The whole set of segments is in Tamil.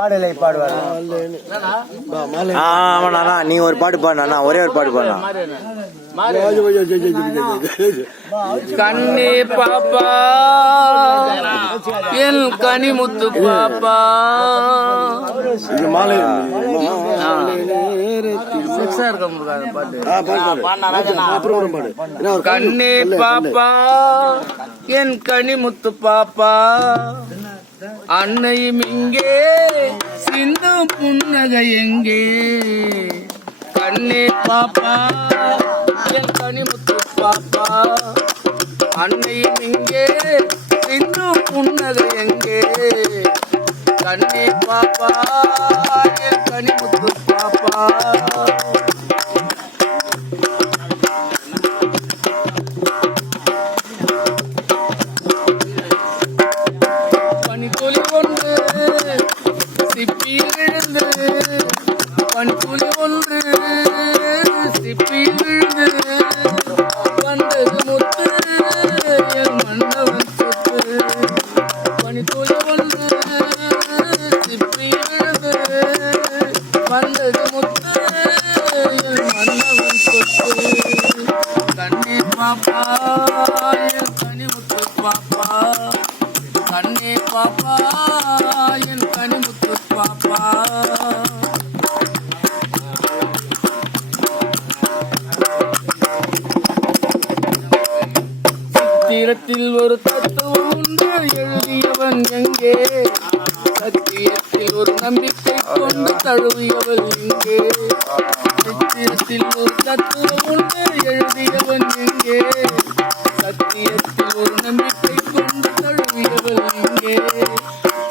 பாடலை பாடுவார். ஆமாண்ணா, நீ ஒரு பாட்டு பாடுனா, ஒரே ஒரு பாட்டு பாடுனா. கண்ணே பாப்பா என் கனிமுத்து பாப்பா, கண்ணே பாப்பா என் கனிமுத்து பாப்பா, அன்னையும் இங்கே சிந்து புன்னகை எங்கே. கண்ணே பாப்பா என் கனிமுத்து பாப்பா, அன்னையும் இங்கே சிந்து புன்னகை எங்கே. கண்ணே பாப்பா என் கனிமுத்து பாப்பா. பனித்துளி ஒன்று சிப்பியில் விழுந்து, பனித்துளி ஒன்று சிப்பியில் விழுந்து, வந்தது முத்து என் மன்னவன் சொத்து. பனித்துளி ஒன்று சிப்பியில் விழுந்து, வந்தது முத்து என் மன்னவன் சொத்து. கண்ணே பாப்பா என் கனிமுத்து பாப்பா, கண்ணே பாப்பா என் கனிமுத்து பாப்பா. சத்தியத்தில் ஒரு தத்துவம் உண்டு எழுதியவன் எங்கே. சத்தியத்தில் ஒரு நம்பிக்கை கொண்டு தழுவியவள் எங்கே. சத்தியத்தில் ஒரு தத்துவம் உண்டு எழுதியவன் எங்கே. சத்தியத்தில் ஒரு நம்பிக்கை கொண்டு தழுவியவள் எங்கே.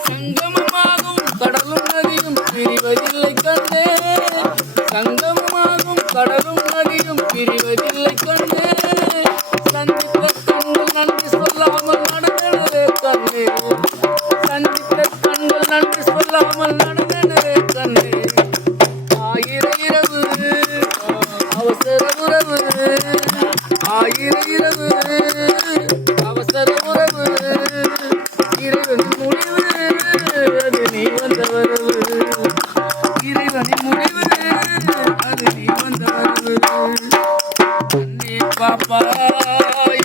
சங்கமமாகும் கடலும் நதியும் பிரிவதில்லை கண்ணே. சங்கமமாகும் கடலும் நதியும் பிரிவதில்லை கண்ணே. சந்தித்த கண்கள் நன்றி சொல்லாமல் நடந்தனரே கண்ணே. சந்தித்த கண்கள் நன்றி சொல்லாமல் நடந்தனரே கண்ணே. ஆயிர இரவு அவசர உறவு, ஆயிர இரவு அவசர உறவு, இறைவனின் முடிவு அது நீ வந்த வரவு. இறைவனின் முடிவு அது நீ வந்த வரவு. கண்ணே பாப்பா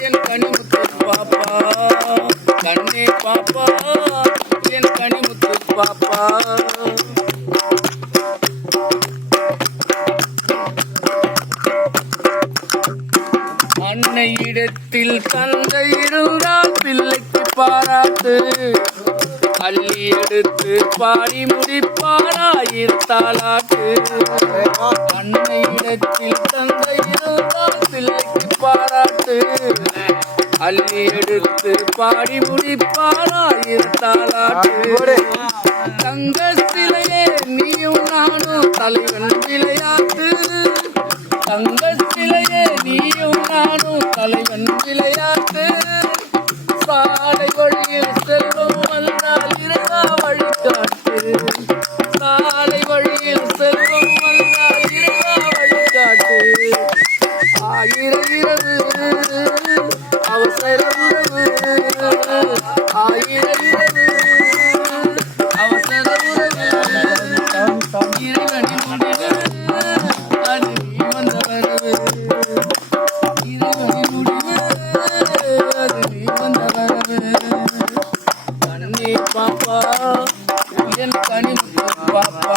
என் கனிமுத்து பாப்பா, கண்ணே பாப்பா என் கனிமுத்து பாப்பா. அன்னை இடத்தில் தந்தை இருந்தால் பிள்ளைக்கு பாராட்டு, அள்ளி எடுத்து பாடி முடிப்பாராயிருத்தாளாட்டு. அன்னை இடத்தில் தந்தை இருந்தால் பிள்ளைக்கு பாராட்டு, அள்ளி எடுத்து பாடி முடிப்பாராயிருத்தாளாட்டு. தங்க சிலையே நீயும் நானும் தலைவன் விளையாட்டு, தங்க சிலையே நீயும் நானும் தலைவன் விளையாட்டு. சாலை வழியில் செல்வம் வந்தால் இரா வழிகாட்டு, சாலை வழியில் செல்வம் வந்தால் இரா வழிகாட்டு. ஆயிர இரவு அவசர உறவு, ஆயிர இரவு அவசர உறவு, இறைவனின் முடிவு அது நீ வந்த வரவு. இறைவனின் முடிவு அது நீ வந்த வரவு. கண்ணே பாப்பா என் கனிமுத்து பாப்பா,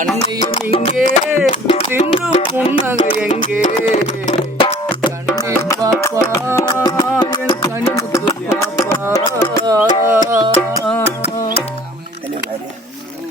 அன்னையும் இங்கே சிந்து புன்னகை எங்கே. கண்ணே பாப்பா என் கனிமுத்து பாப்பா.